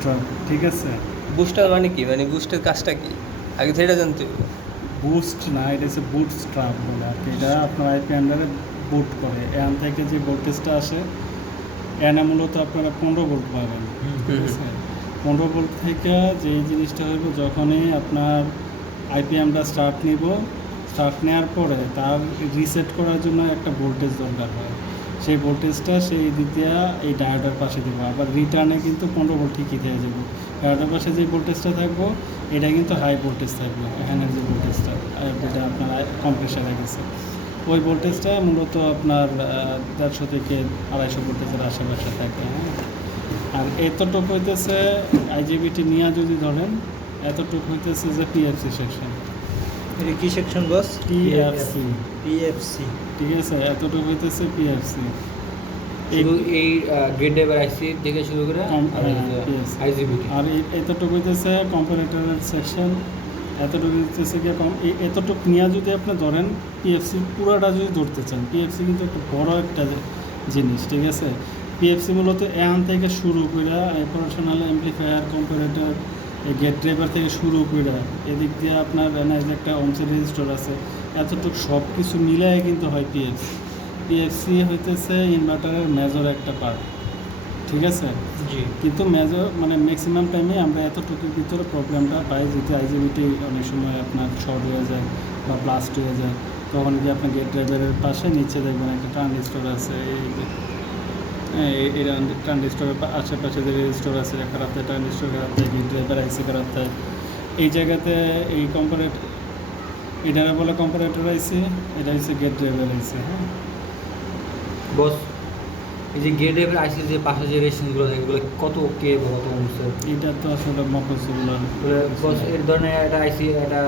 Booster, ঠিক আছে? Booster মানে কি, মানে বুস্টের কাজটা কি আগে সেটা জানতে হবে। বুস্ট না, এটা হচ্ছে বুট স্ট্রাপ বলে আর কি। এটা আপনার আইপি আন্ডারে বুট করে। এখান থেকে যে ভোল্টেজটা আসে, এনে মূলত আপনারা 15 ভোল্ট পাবেন, ঠিক আছে? 15 ভোল্ট থেকে যে জিনিসটা হইব, যখনই আপনার আইপি আমরা স্টার্ট নেওয়ার পরে তার রিসেট করার জন্য একটা ভোল্টেজ দরকার হয়। সেই ভোল্টেজটা সেই দিক দিয়ে এই ডায়োডের পাশে দেবো। আবার রিটার্নে কিন্তু 15 ভোল্ট ঠিকই দিয়ে যাবো। ডায়োডের পাশে যে ভোল্টেজটা থাকবো, এটা কিন্তু হাই ভোল্টেজ থাকবে। এখানের যে ভোল্টেজটা, যেটা আপনার কম্প্রেসারে গেছে, ওই ভোল্টেজটা মূলত আপনার 150 থেকে 250 ভোল্টেজের আশেপাশে থাকে, হ্যাঁ। আর এতটুকু হইতেছে আইজিবিটি নিয়ে যদি ধরেন, এতটুকু হইতেছে যে পিএফসি সেকশন। এটা কি সেকশন বস? পিএফসি, পিএফসি, ঠিক আছে? এতটুকু হইতেছে পিএফসি। শুধু এই গ্রেড ড্রাইভার আইসি থেকে শুরু করে আইজিবিটি। আর এতটুকু হইতেছে কম্পারেটরের সেকশন। এতটুকু হইতেছে কি এতটুকু নিয়ে যদি আপনি ধরেন, পিএফসি পুরোটা যদি ধরতে চান, পিএফসি কিন্তু একটা বড় একটা জিনিস, ঠিক আছে? পিএফসি মূলত এখান থেকে শুরু করে অপারেশনাল অ্যাম্প্লিফায়ার, কম্পারেটর, এই গেট ড্রাইভার থেকে শুরু করে এদিক দিয়ে আপনার এনআইজ একটা অমসি রেজিস্টার আছে, এতটুকু সব কিছু মিলাই কিন্তু হয় পিএফসি। পিএফসি হইতেছে ইনভার্টারের মেজর একটা পার্ট, ঠিক আছে? জি। কিন্তু মেজর মানে ম্যাক্সিমাম টাইমে আমরা এতটুকুর ভিতরে প্রবলেমটা পাই, যেহেতু আইজিবিটি অনেক সময় আপনার শর্ট হয়ে যায় বা ব্লাস্ট হয়ে যায়। তখন কি আপনার গেট ড্রাইভারের পাশে নিচে দেখবেন একটা ট্রানজিস্টর আছে, এই ট্রানজিস্টরের আশেপাশে যে রেজিস্টর আছে, খারাপ থাকে, ট্রানজিস্টর খারাপ থাকে, গেট ড্রাইভার আইসি খারাপ থাকে। এই জায়গাতে এই এটা বলে কম্পারেটর আইসি, এটা হচ্ছে গেট ড্রাইভার আইসি, হ্যাঁ। বস, এই যে গেট ড্রাইভার আইসি যে পাশে যে রেশনগুলো থাকে, এগুলো কত কে বা কত অংশে? এটা তো আসলে মফসুল্লাহ বস, এর ধরনের একটা আইসি একটা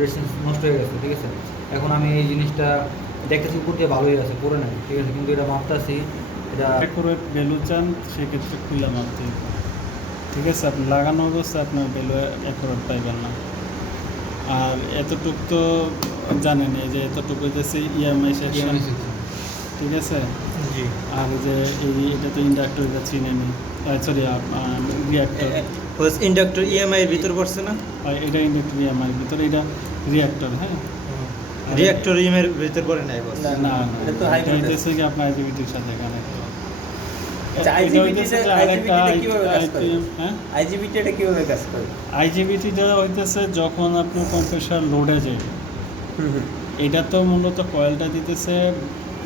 রেশন নষ্ট হয়ে গেছে, ঠিক আছে? এখন আমি এই জিনিসটা দেখতেছি উপর দিয়ে ভালোই আছে, পরে নাই, ঠিক আছে? কিন্তু এটা মাপতাছি, এটা অ্যাকুরেট ভ্যালু চান, সেক্ষেত্রে খুলে মাপতে হবে, ঠিক আছে? আপনি লাগানো অবস্থায় আপনার ভ্যালু অ্যাকুরেট পাইবেন না। আর এতটুক তো জানেনই যে এতটুকু হইতেছে ইএমআই সেকশন, ঠিক আছে? জি। আর যে এটা তো ইন্ডাক্টর, এটা চিনেনি, সরি রিয়াক্টর। বস, ইন্ডাক্টর ইএমআই এর ভিতর পড়ছে না? এটা ইন্ডাক্টর ইএমআই ভিতরে, এটা রিয়াক্টর, হ্যাঁ। রিঅ্যাক্টর ইএমআই এর ভিতর পড়ে নাই বস। না না, এটা তো high এটা voltage। হইতেছে কি আপনার আইজিবিটির সাথে কানেক্ট। আচ্ছা, আইজিবিটি এটা কিভাবে কাজ করে? আইজিবিটিটা হইতেছে যখন আপনার কম্প্রেসার লোডে যায়, এটা তো মূলত কয়েলটা দিতেছে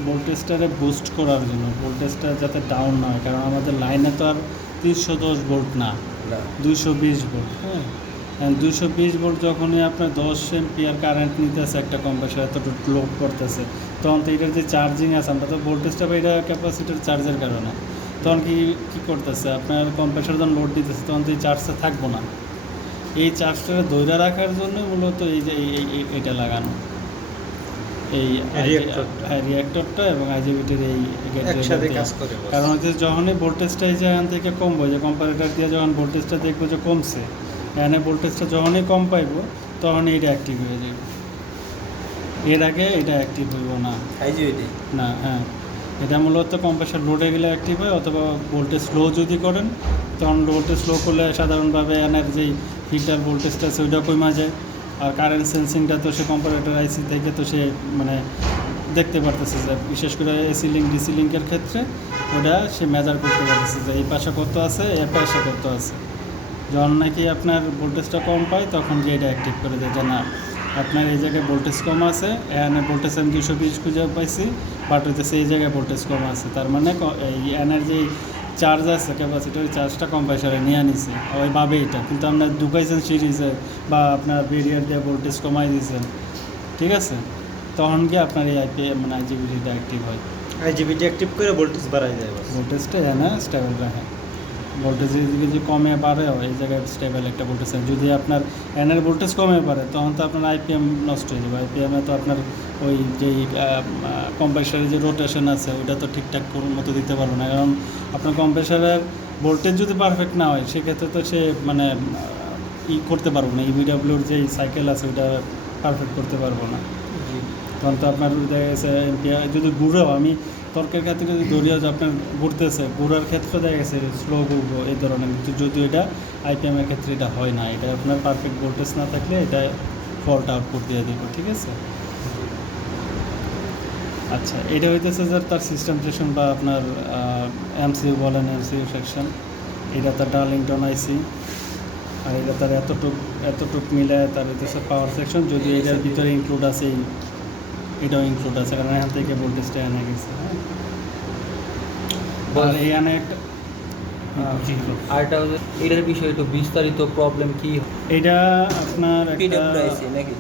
ভোল্টেজটারে বুস্ট করার জন্য, ভোল্টেজটা যাতে ডাউন না হয়। কারণ আমাদের লাইনে তো আর 310 ভোল্ট না, 220 ভোল্ট, হ্যাঁ। 220 ভোল্ট যখনই আপনার 10 এম্পিয়ার কারেন্ট নিতেছে একটা কম্প্রেসার, এতটুকু লোড করতেছে, তখন তো এটার যে চার্জিং আছে, আমরা তো ভোল্টেজটা বা এটা ক্যাপাসিটার চার্জের কারণে তখন কী করতেছে, আপনার কম্প্রেসার যখন লোড দিতেছে, তখন তো এই চার্জটা থাকবো না। এই চার্জটা ধরে রাখার জন্য মূলত এই যে এটা লাগানো, এই রিঅ্যাক্টরটা এবং আইজিবিটির এই একসাথে কাজ করে বস। কারণ হচ্ছে যখনই ভোল্টেজটা এই জায়গান থেকে কমবো, যে কম্পারেটর দিয়ে যখন ভোল্টেজটা দেখবো যে কমছে, এখানে ভোল্টেজটা যখনই কম পাইবো, তখনই এটা অ্যাক্টিভ হয়ে যাবে। এর আগে এটা অ্যাক্টিভ হইব না, আইজিবিটি না, হ্যাঁ। এটা মূলত কম্প্রেসার লোডে গেলে অ্যাক্টিভ হয়, অথবা ভোল্টেজ স্লো যদি করেন, তখন ভোল্টেজ স্লো করলে সাধারণভাবে এনার যেই হিটার ভোল্টেজটা আছে ওইটা কমা যায়। আর কারেন্ট সেন্সিংটা তো সে কম্পারেটর আইসি থেকে তো সে মানে দেখতে পারতেছে, যে বিশেষ করে এসি লিঙ্ক ডিসি লিঙ্কের ক্ষেত্রে ওটা সে মেজার করতে পারতেছে যে এই পাশে কত আছে, এর পাশে কত আছে। যখন নাকি আপনার ভোল্টেজটা কম পায়, তখন যে এটা অ্যাক্টিভ করে দেয় যে না, আপনার এই জায়গায় ভোল্টেজ কম আছে, এখানে ভোল্টেজ আমি 220 খুঁজে পাইছি, বাট হইতেছে এই জায়গায় ভোল্টেজ কম আছে, তার মানে এই এনার্জি চার্জ আছে ক্যাপাসিটি, ওই চার্জটা কম্প্রেসারে নিয়ে নিছে ওইভাবে এটা। কিন্তু আপনার ঢুকাইছেন সিরিজে বা আপনার বেরিয়ার দিয়ে ভোল্টেজ কমাই দিয়েছেন, ঠিক আছে? তখন কি আপনার এই মানে আইজিবিটিটা অ্যাক্টিভ হয়, আইজিবিটি অ্যাক্টিভ করে ভোল্টেজ বাড়ায় যায় বস। ভোল্টেজটা এনে স্টেবল রাখে। ভোল্টেজ যদি কমে বাড়েও এই জায়গায় স্টেবল একটা ভোল্টেজ। যদি আপনার এনের ভোল্টেজ কমে পারে, তখন তো আপনার আইপিএম নষ্ট হয়ে যাবে। আইপিএমে তো আপনার ওই যেই কম্প্রেসারের যে রোটেশন আছে, ওইটা তো ঠিকঠাক মতো দিতে পারবে না। কারণ আপনার কম্প্রেসারের ভোল্টেজ যদি পারফেক্ট না হয়, সেক্ষেত্রে তো সে মানে করতে পারবো না, ইবিডাব্লিউর যেই সাইকেল আছে ওইটা পারফেক্ট করতে পারবো না। তখন তো আপনার দেখা গেছে যদি ঘুরেও আমি তর্কের ক্ষেত্রে যদি ধরিয়া যে আপনার ঘুরতেছে, ঘোরার ক্ষেত্রে দেখা গেছে স্লো ঘুরবো এই ধরনের কিছু, যদিও এটা আইপিএমের ক্ষেত্রে এটা হয় না, এটা আপনার পারফেক্ট ভোল্টেজ না থাকলে এটা ফল্ট আউটপুট দিয়ে দেবে, ঠিক আছে। আচ্ছা, এটা হইতেছে যে তার সিস্টেম সেকশন বা আপনার এমসিইউ বলেন, এমসিইউ সেকশন, এটা তার ডার্লিংটন আইসি, আর এটা তার এতটুক মিলে তার হইতেছে পাওয়ার সেকশন, যদি এটার ভিতরে ইনক্লুড আছে, এটাও ইনক্লুড আছে, কারণ এখান থেকে ভোল্টেজটা এনে গেছে, হ্যাঁ। আর এখানে একটা আর এটা হচ্ছে এটার বিষয়ে একটু বিস্তারিত প্রবলেম কি এটা আপনার একটা PWIC নাকি?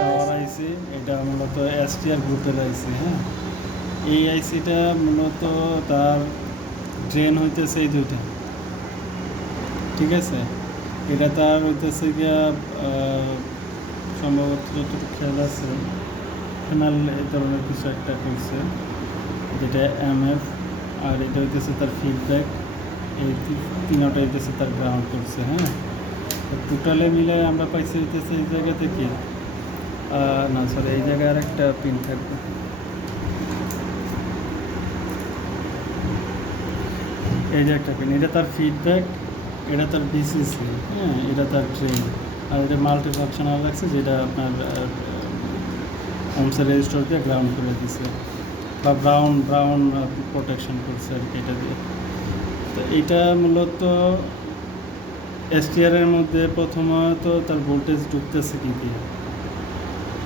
পাওয়ার আইসি, এটা মূলত এসটিআর গ্রুপের আইসি, হ্যাঁ। এই আইসিটা মূলত তার ড্রেন হইতেছে এই দুইটা, ঠিক আছে। এটা তার হইতেছে গিয়া সম্ভবত যতটুকু খেয়াল আছে ফিনাল এই ধরনের কিছু একটা করছে, যেটা এমএফ, আর এটা হইতেছে তার ফিডব্যাক, এই তিনটা হইতেছে তার গ্রাউন্ড করছে, হ্যাঁ। টোটালে মিলে আমরা পাইছি হইতেছে এই জায়গা থেকে না সরি, এই জায়গায় আর একটা পিন থাকবে, এই যে একটা পিন, এটা তার ফিডব্যাক, এটা তার বিসিসি, হ্যাঁ, এটা তার ট্রেন, আর এটা মাল্টি ফাংশনাল লাগছে, যেটা আপনার হোমসের রেজিস্টার দিয়ে গ্রাউন্ড করে দিছে, বা ব্রাউন প্রোটেকশন করছে আর কি এটা দিয়ে। তো এটা মূলত এসটিআরের মধ্যে প্রথমত তার ভোল্টেজ ঢুকতেছে কী দিয়ে,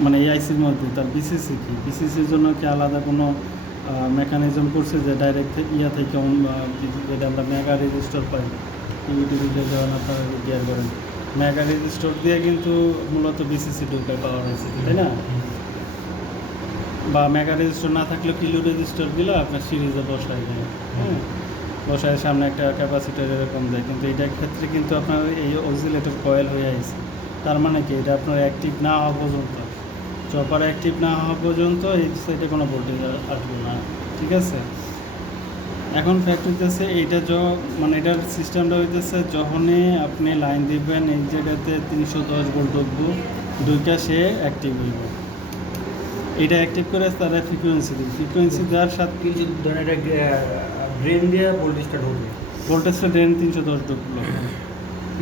মানে এই আইসির মধ্যে তার বিসিসি কি, বিসিসির জন্য কি আলাদা কোনো মেকানিজম করছে যে ডাইরেক্ট ইয়া থেকে যেটা আমরা মেগা রেজিস্টার পাই, ইউটিলিটি যখন আপনারা গিয়ার করেন, মেগা রেজিস্টার দিয়ে কিন্তু মূলত বিসিসি ঢুকে পাওয়ার আইসি, তাই না। বা মেগা রেজিস্টার না থাকলেও কিলো রেজিস্টার দিলে আপনার সিরিজে বসায় যায়, হ্যাঁ, বসায় সামনে একটা ক্যাপাসিটার এরকম যায়, কিন্তু এটার ক্ষেত্রে কিন্তু আপনার এই অক্সিলেটর কয়েল হয়ে আসছে, তার মানে কি এটা আপনার অ্যাক্টিভ না হওয়া পর্যন্ত, চপার অ্যাক্টিভ না হওয়া পর্যন্ত এই সাইডে কোনো ভোল্টেজ আসবে না, ঠিক আছে। এখন ফ্যাক্ট হইতেছে এইটা মানে এটার সিস্টেমটা হইতেছে যখনই আপনি লাইন দিবেন এই জায়গাতে 310 ভোল্ট ঢুকবো, দুইটা সে অ্যাক্টিভ হইব, এটা অ্যাক্টিভ করে তারা ফ্রিকোয়েন্সি দিবে, ফ্রিকোয়েন্সি দেওয়ার সাথে কিছু ধরেন এটা ড্রেন দিয়ে ভোল্টেজটা ঢুকবে, ভোল্টেজটা ড্রেন 310 ঢুকলো,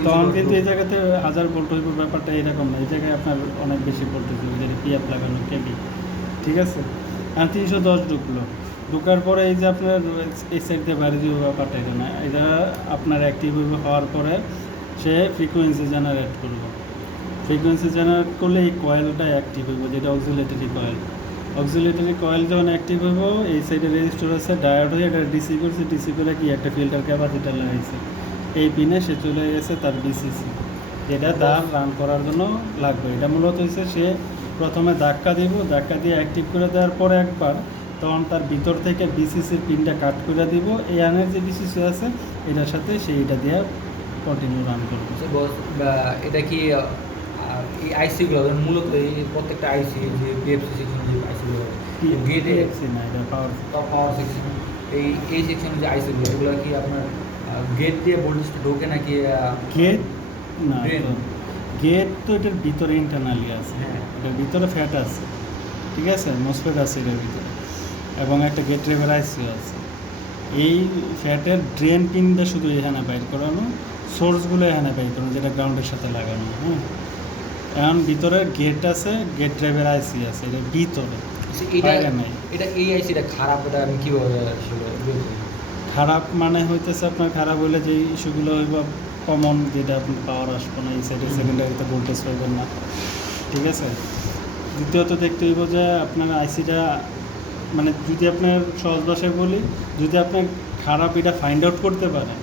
তখন কিন্তু এই জায়গাতে 1000 ভোল্ট হইব, ব্যাপারটা এরকম না, এই জায়গায় আপনার অনেক বেশি ভোল্টেজ হবে, যেটা পিএফ লাগানো কেবি, ঠিক আছে। আর 310 ঢুকলো, ঢুকার পরে এই যে আপনার এই সাইড দিয়ে বাইরে দিয়ে ব্যাপারটা এটা না, এটা আপনার অ্যাক্টিভ হওয়ার পরে সে ফ্রিকোয়েন্সি জেনারেট করলো, ফ্রিকোয়েন্সি জেনারেট করলে এই কয়েলটা অ্যাক্টিভ হইব, যেটা অক্সিলেটরি কয়েল, অক্সিলেটরি কয়েল যখন অ্যাক্টিভ হইব, এই সাইডে রেজিস্টার আছে, ডায়োড হয়ে এটা ডিসি করছে, ডিসি করে কি একটা ফিল্টার ক্যাপাসিটার লাগাইছে, এই পিনে সে চলে গেছে তার বিসিসি, যেটা তার রান করার জন্য লাগবে। এটা মূলত হচ্ছে সে প্রথমে ধাক্কা দিব, ধাক্কা দিয়ে অ্যাক্টিভ করে দেওয়ার পরে একবার, তখন তার ভিতর থেকে বিসিসির পিনটা কাট করে দিব, এই আনের যে বিসিসি আছে এটার সাথে সে এটা দিয়ে কন্টিনিউ রান করবে। এটা কি এই আইসিগুলো মূলত এই প্রত্যেকটা আইসি যে বিএফসি সেকশন যে আইসিগুলো গেটে না, এটা পাওয়ার সেকশন, এই সেকশনের যে আইসিগুলো এগুলো কি আপনার গেট দিয়ে ভোল্টেজটা ঢোকে নাকি গেট না, Drain? গেট তো এটার ভিতরে ইন্টারনালি আছে, হ্যাঁ। এটার ভিতরে ফ্যাট আছে, ঠিক আছে, মোসফেট আছে এটার ভিতরে, এবং একটা গেট ড্রাইভার আইসি আছে। এই ফ্যাটের ড্রেন পিনটা শুধু এখানে বাইর করানো, সোর্সগুলো এখানে বাইর করানো, যেটা গ্রাউন্ডের সাথে লাগানো, হ্যাঁ। এখন ভিতরে গেট আছে, গেট ড্রাইভার আইসি আছে, এটা ভিতরে, বাইরে নাই। এটা এই আইসিটা খারাপ, এটা আমি কীভাবে আসলে বলবো? খারাপ মানে হইতেছে আপনার খারাপ হইলে যে ইস্যুগুলো হইব কমন, যেটা আপনি পাওয়ার আসবো না, এই সাইডে সেকেন্ডারিতে ভোল্টেজ পাইবেন না, ঠিক আছে। দ্বিতীয়ত দেখতে হইব যে আপনার আইসিটা, মানে যদি আপনার সহজ ভাষায় বলি, যদি আপনি খারাপ এটা ফাইন্ড আউট করতে পারেন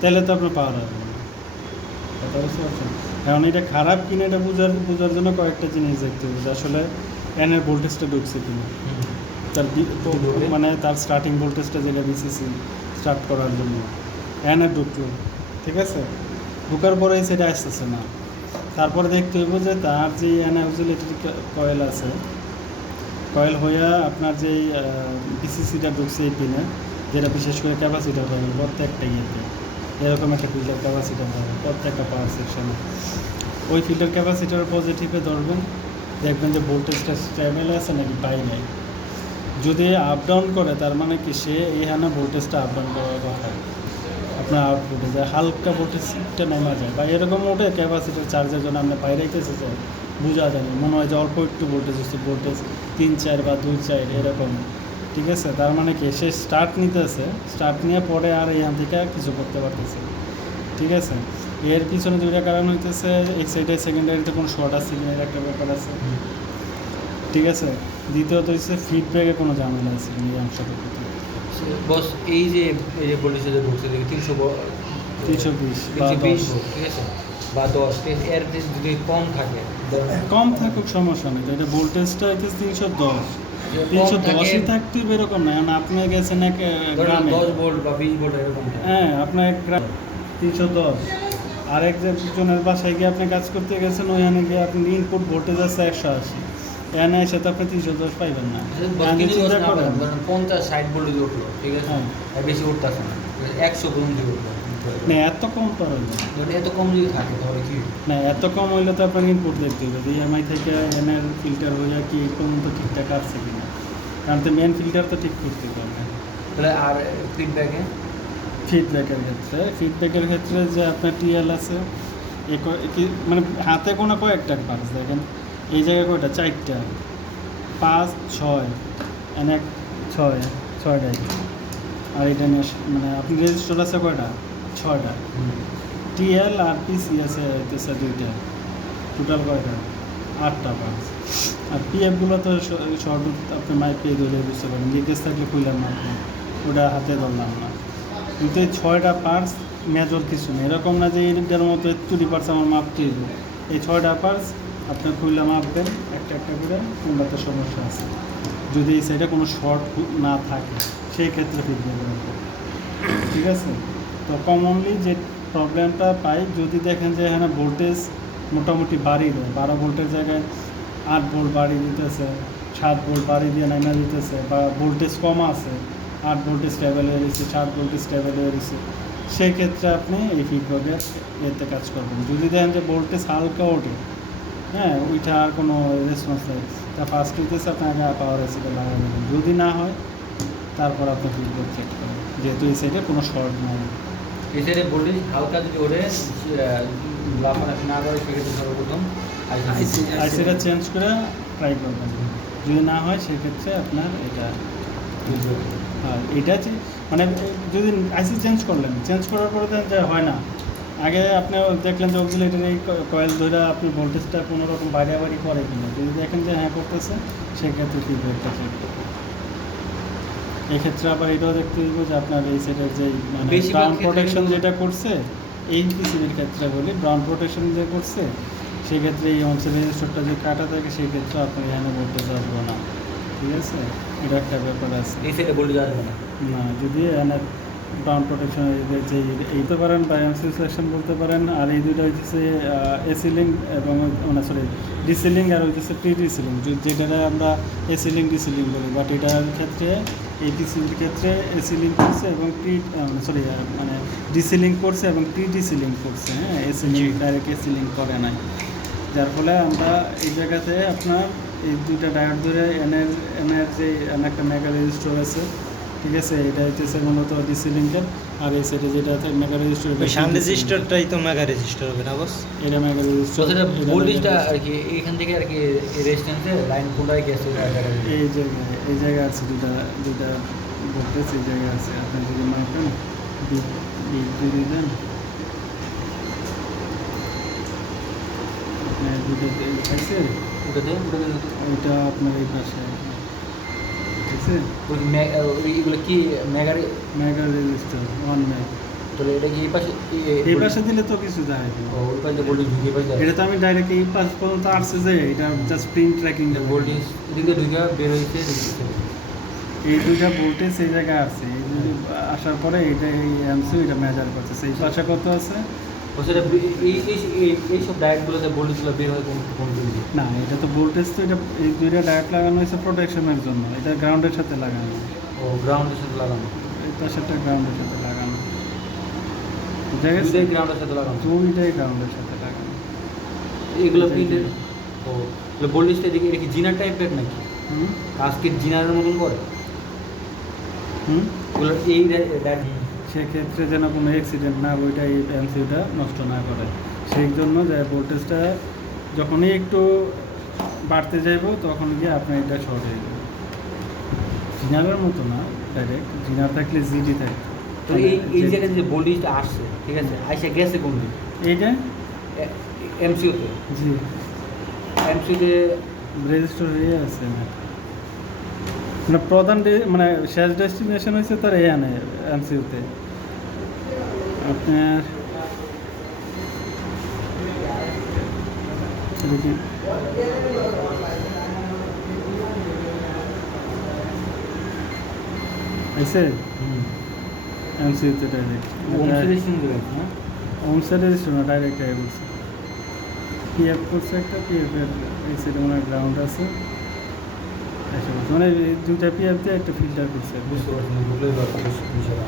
তাহলে তো আপনার পাওয়ার আসবে না, কথা বুঝতে পারছেন। কারণ এটা খারাপ কিনা এটা বোঝার জন্য কয়েকটা জিনিস দেখতে হবে, যে আসলে এনের ভোল্টেজটা ঢুকছে কিনা, তার মানে তার স্টার্টিং ভোল্টেজটা, যেটা বিসিসি স্টার্ট করার জন্য এনের ঢুকলো, ঠিক আছে। ঢুকার পরে সেটা আসতেছে না, তারপরে দেখতে হইব যে তার যে এনে অক্সিলেটরি কয়েল আছে, কয়েল হইয়া আপনার যেই বিসিসিটা ঢুকছে এই পিনে, যেটা বিশেষ করে ক্যাপাসিটার পাবেন প্রত্যেকটা ইয়েতে, এরকম একটা ফিল্টার ক্যাপাসিটার পাবেন প্রত্যেকটা পাওয়ার সেকশনে, ওই ফিল্টার ক্যাপাসিটার পজিটিভে ধরবেন, দেখবেন যে ভোল্টেজটা স্টেবল আছে নাকি পাই নাই, যদি আপ ডাউন করে তার মানে কি সে এখানে ভোল্টেজটা আপ ডাউন করার কথা, আপনার আউটপুটে যায় হালকা ভোল্টেজটা নেমা যায় বা এরকম ওঠে ক্যাপাসিটার চার্জের জন্য আপনি বাইরে রেখেছে যে বোঝা যায় না, মনে হয় যে অল্প একটু ভোল্টেজ হচ্ছে, ভোল্টেজ 3-4 বা 2-4 এরকম, ঠিক আছে। তার মানে কি সে স্টার্ট নিতেছে, স্টার্ট নিয়ে পরে আর এখান থেকে কিছু করতে পারতেছে, ঠিক আছে। এর পিছনে দুইটা কারণ হইতেছে, এক সাইডে সেকেন্ডারিতে কোনো শর্ট আছে কিনা এর একটা ব্যাপার আছে, ঠিক আছে। দ্বিতীয়ত হচ্ছে ফিডব্যাকে কোনো ঝামেলা আছে কিনা এই অংশটার প্রতি। বস এই যে ভোল্টেজে যে ঢুকছে 320 বা 320 10 ঠিক আছে বা 10, এর যে যদি কম থাকে কম থাকুক সমস্যা নেই, তো এটা ভোল্টেজটা হচ্ছে 310, কম 310ই থাকতে হবে এরকম না, কারণ আপনি গেছেন এক গ্রামে, 10 ভোল্ট বা 20 ভোল্ট এরকম থাকে। হ্যাঁ আপনার এক গ্রাম 310, আরেক জনের বাসায় গিয়ে আপনি কাজ করতে গেছেন, ওইখানে গিয়ে আপনি ইনপুট ভোল্টেজ আছে 180, এখানে এসে তো আপনি 310 পাইবেন না। আপনি চিন্তা করেন 50-60 ভোল্ট দিয়ে উঠলো, ঠিক আছে, হ্যাঁ। আর বেশি উঠতেছে না, 100 পর্যন্ত উঠলো। না এত কম পারবেন না, ধরুন এত কম যদি থাকে তাহলে কি না এত কম হইলে তো আপনার ইনপুট দেখতে হবে যে ইএমআই থেকে এনের ফিল্টার হয়ে কি এই পর্যন্ত ঠিকঠাক আসছে কিনা, কারণ তো মেন ফিল্টার তো ঠিক করতে পারবে। তাহলে আর ফিডব্যাকে ফিডব্যাকের ক্ষেত্রে যে আপনার টিএল আছে মানে হাতে কোনো কয়েকটা পার্স দেখেন, এই জায়গায় কয়টা 4টা 5 6 অনেক 6টাই, আর এটা নিয়ে মানে আপনি রেজিস্টার আছে কয়টা 6টা, টিএল আর পিসি আছে হইতেছে 2টা, টোটাল কয়টা 8টা পার্স। আর পিএফগুলো তো শর্ট আপনি মাইক পেয়ে ধরে বুঝতে পারেন, লিকেজ থাকলে খুললাম না আপনি, ওটা হাতে ধরলাম না, কিন্তু এই 6টা পার্স মেজর কিছু নেই, এরকম না যে এইটার মতো 20% আমার মাপতে হইব, এই 6টা পার্স আপনি খুললে মাপবেন একটা একটা করে কোনটাতে সমস্যা আছে, যদি এই সাইডে কোনো শর্ট না থাকে সেই ক্ষেত্রে ফিডব্যাক রাখবেন, ঠিক আছে। তো কমনলি যে প্রবলেমটা পাই, যদি দেখেন যে এখানে ভোল্টেজ মোটামুটি বাড়িয়ে দেয়, 12 ভোল্টের জায়গায় 8 ভোল্ট বাড়িয়ে দিতেছে, 7 ভোল্ট বাড়িয়ে দিয়ে নামিয়ে দিতেছে, বা ভোল্টেজ কম আছে 8 ভোল্টেজ স্টেবল হয়ে গেছে, 7 ভোল্টেজ স্টেবল হয়ে গেছে, সেই ক্ষেত্রে আপনি এই ফিডব্যাকের এতে কাজ করবেন। যদি দেখেন যে ভোল্টেজ হালকা ওঠে, হ্যাঁ ওইটা আর কোনো রেসপন্স নেই, তা ফার্স্ট হইতেছে আপনি আগে পাওয়ার এসিটা লাগাই দেবেন, যদি না হয় তারপর আপনি ফিডব্যাক চেক করেন, যেহেতু এই সাইডে কোনো শর্ট নাই। এই সাইডে ভোল্টেজ হালকা যদি ওঠে লাফালাফি না করে সেক্ষেত্রে সর্বপ্রথম আইসিটা চেঞ্জ করে ট্রাই করবেন, যদি না হয় সেক্ষেত্রে আপনার এটা আর এটা মানে যদি আইসি চেঞ্জ করলেন, চেঞ্জ করার পরে দেখেন যে হয় না, আগে আপনি দেখলেন যে অক্সিলেটার এই কয়েল ধরে আপনি ভোল্টেজটা কোনো রকম বাড়াবাড়ি করে কিনা, যদি দেখেন যে হ্যাঁ করতেছে সেক্ষেত্রে ফিডব্যাকটা চেক করবেন। এক্ষেত্রে আবার এটাও দেখতে দিব যে আপনার এই সেটের যে মানে বেশিরভাগ ব্রাউন ক্ষেত্রে প্রোটেকশন কিন্তু- যেটা করছে, এই পিসিবির ক্ষেত্রে বলি ব্রাউন প্রোটেকশন যে করছে, সেক্ষেত্রে এই অংশের রেজিস্টারটা যে কাটা থাকে সেই ক্ষেত্রে আপনার এখানে ভোল্টেজ আসবে না, ঠিক আছে, এটা একটা ব্যাপার আছে। এই সাইডে ভোল্টেজ আসবে না। না যদি এখানে ব্রাউন প্রোটেকশন যে এইতে পারেন বা এমসি সিলেকশন বলতে পারেন, আর এই দুইটা হচ্ছে এসি লিঙ্ক এবং মানে সরি ডিসি লিঙ্ক, আর হচ্ছে প্রি ডিসি লিঙ্ক, যেটা আমরা এসি লিঙ্ক ডিসি লিঙ্ক বলি, বাট এটার ক্ষেত্রে এই পিসির ক্ষেত্রে এসি লিঙ্ক করছে এবং সরি মানে ডিসি লিঙ্ক করছে এবং প্রি ডিসি লিঙ্ক করছে, হ্যাঁ AC link direct AC link করে নাই, যার ফলে আমরা এই জায়গাতে আপনার এই দুইটা ডায়োড ধরে এনের যে একটা মেগা রেজিস্টার আছে, ঠিক আছে, এটা হচ্ছে মূলত ডিসি লিঙ্কের, আর এই সাইডে যেটা মেগা রেজিস্টার, শান রেজিস্টারটাই তো মেগা রেজিস্টার হবে না বস? এটা মেগা রেজিস্টার, তো সেটা ভোল্টেজটা আর কি এখান থেকে আর কি রেজিস্ট্যান্সে লাইন কোনটায় গেছে এই জায়গায় আছে দুটা ভোল্টেজ, এই জায়গায় আছে, আপনি যদি মাপেন দিয়ে দেন, আপনার দুটো আছে, ওটাতে ওইটা আপনার এই পাশে, ঠিক আছে, এগুলো কি মেগা মেগা রেজিস্টার 1 মেগা, তাহলে এটা কি এই পাশে দিলে তো কিছু যায় না। ওই পাশে ভোল্টেজ ঢুকে পাশে এটা তো আমি ডাইরেক্ট এই পাশ পর্যন্ত আসছে যে এটা জাস্ট প্রিন্ট ট্র্যাকিং ভোল্টেজ এদিকে ঢুকে বের হয়েছে এই দুইটা ভোল্টেজ এই জায়গায় আছে, এই যদি আসার পরে এটা এই এমসি এটা মেজার করছে, এই পাশে কত আছে সেটা এই সব ডায়েটগুলোতে ভোল্টেজগুলো বের হয় কোন দিকে? না, এটা তো ভোল্টেজ তো এটা এই দুইটা ডায়োড লাগানো হয়েছে প্রোটেকশনের জন্য, এটা গ্রাউন্ডের সাথে লাগানো, ও গ্রাউন্ডের সাথে লাগানো, এই পাশেরটা গ্রাউন্ডের সাথে লাগানো, বুঝা গেছে, দুইটাই গ্রাউন্ডের সাথে লাগানো, দুইটাই গ্রাউন্ডের সাথে লাগানো। এগুলো প্রিন্টের ও ভোল্টেজটা এদিকে এটা কি জিনার টাইপের নাকি? হুম কাজ কি জিনারের মতন করে হুম ওগুলো এই সেক্ষেত্রে যেন কোনো অ্যাক্সিডেন্ট না হয়, ওইটা এই এমসিউটা নষ্ট না করে, সেই জন্য যে ভোল্টেজটা যখনই একটু বাড়তে যাইব তখন গিয়ে আপনার এটা শর্ট হয়ে যাবে। জিনারের মতো না ডাইরেক্ট, জিনার থাকলে জিডি থাকে। তো এই জায়গায় যে ভোল্টেজটা আসছে, ঠিক আছে, আইসা গেছে কোন দিক? এইটা এমসিউতে জি এমসিউতে রেজিস্টার হয়ে আছে না, মানে প্রধান মানে শেষ ডেস্টিনেশন হয়েছে তার এখানে এমসিউতে আপনার দেখি আইসে এমসিউতে ডাইরেক্ট হোম সাইড রেজিস্টার না, ডাইরেক্ট আই বলছে পিএফ করছে একটা, পিএফ এর এই সাইডে মনে হয় গ্রাউন্ড আছে, এসে বলছে মানে এই দুইটা পিএফ দিয়ে একটা ফিল্টার করছে। বুঝতে পারছি না, বুঝলেই পারছি বিষয়টা।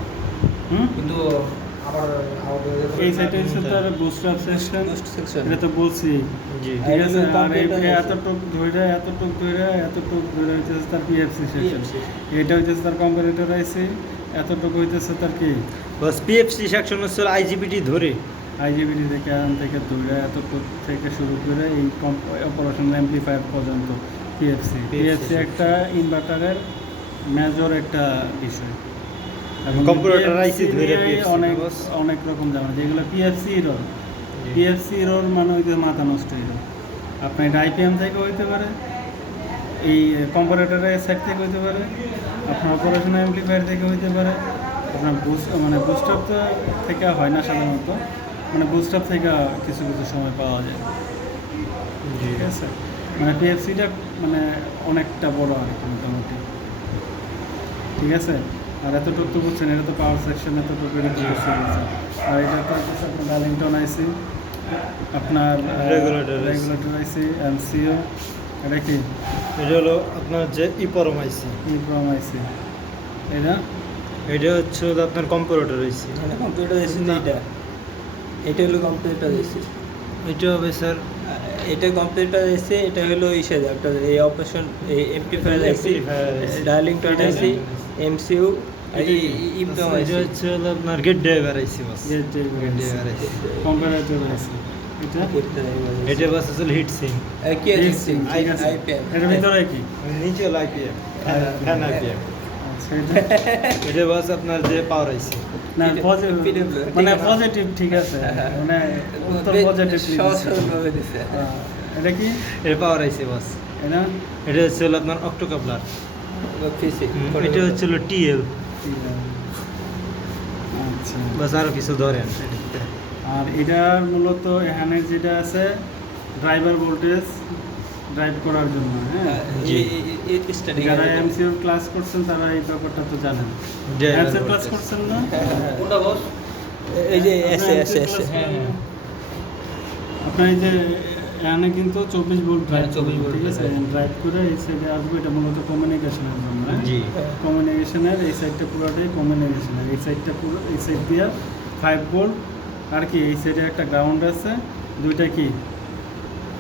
হুম কিন্তু আবার এই সাইডে হচ্ছে তার বুস্টার সেকশন, সেকশন এটা তো বলছি জি ঠিক আছে। এটা আর এই computer আছে। এতটুক ধরে হইতেছে তার পিএফসি সেকশন, এটা হইতেছে তার কম্পারেটর আইসি, এতটুকু হইতেছে তার কি বস পিএফসি সেকশন হচ্ছে আইজিবিটি ধরে আইজিবিটি থেকে আন থেকে ধরে এতটুক থেকে শুরু করে এই অপারেশনাল অ্যাম্পলিফায়ার পর্যন্ত পিএফসি একটা ইনভার্টারের মেজর একটা বিষয়। এবং কম্পিউটার PFC আইসি ধরে নিয়ে PFC অনেক বস। অনেক রকম জানা, যেগুলো পিএফসি এরর, জি। পিএফসি এরর মানে ওই যে মাথা নষ্ট এরর। আপনার এটা আইপিএম থেকে হইতে পারে, এই কম্পারেটরের সাইড থেকে হইতে পারে, আপনার অপারেশনাল অ্যাম্পলিফায়ার থেকে হইতে পারে, আপনার মানে বুস্টার থেকে হয় না সাধারণত, মানে বুস্টার থেকে কিছু কিছু সময় পাওয়া যায়, ঠিক আছে। মানে পিএফসিটা মানে অনেকটা বড় আর কি মোটামুটি, ঠিক আছে। আর এতটুকু তো বুঝছেন, এটা তো পাওয়ার সেকশন, এতটুকু এটা তো বুঝতে পারছেন। আর এটা তো হচ্ছে আপনার ডার্লিংটন আইসি, আপনার রেগুলেটর আইসি, এমসিও, এটা কি এটা হলো আপনার যে ইপরম আইসি, ইপ্রম আইসি, এটা এটা হচ্ছে হলো আপনার কম্পিউটার আইসি, মানে কম্পিউটার এসে এটা এটা হলো কম্পিউটার এসে, এটা হবে স্যার এটা কম্পিউটার এসে, এটা হলো ইসে আপনার এই অপারেশন এই এমপ্লিফায়ার এসে, ডার্লিংটন এসে, এমসিইউ ইপ্রম এটা এসে, হচ্ছে হলো আপনার গেট ড্রাইভার আইসি বস, যে গেট ড্রাইভার আইসি, কম্পারেটর আইসি, এটা এটা বস আসলে হিট সিং, কি আছে ঠিক আছে। আইপিএম এটার ভিতরে কি নিচে হলো আইপিএম, ফ্যান আইপিএম, আচ্ছা, এটা এটা বস আপনার যে পাওয়ার আইসি, না এটা পজিটিভ, PW, মানে ঠিক আছে। পজিটিভ, ঠিক আছে, মানে উত্তর পজিটিভ। সহজভাবে দিছে। এটা কি এটা পাওয়ার আইসি বস, এটা এটা হচ্ছে হলো আপনার অক্টোকাপলার, পিসি এটা হচ্ছে হলো টিএল, আচ্ছা। বাস আরও কিছু ধরেন। আর এটার মূলত এখানে যেটা আছে ড্রাইভার ভোল্টেজ ড্রাইভ করার জন্য, হ্যাঁ। স্টাডি যারা এমসিওর ক্লাস করছেন তারা এই ব্যাপারটা তো জানেন। এমসিওর ক্লাস করছেন না? কোনটা বস? এই যে আপনার এসে MCO এসে class এসে করেন না? আপনার এই যে এখানে কিন্তু 24 ভোল্ট ড্রাইভ, হ্যাঁ, 24 volt ঠিক আছে, ড্রাইভ করে এই সাইডে আসবে, এটা মূলত কমিউনিকেশনের জন্য, হ্যাঁ। জি কমিউনিকেশনের এই সাইডটা পুরোটাই কমিউনিকেশনের, এই সাইডটা পুরো, এই সাইড দিয়ে 5 ভোল্ট, আর কি এই সাইডে একটা গ্রাউন্ড আছে, দুইটা কি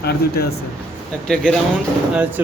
আর দুইটা আছে, একটা গ্রাউন্ড আর হচ্ছে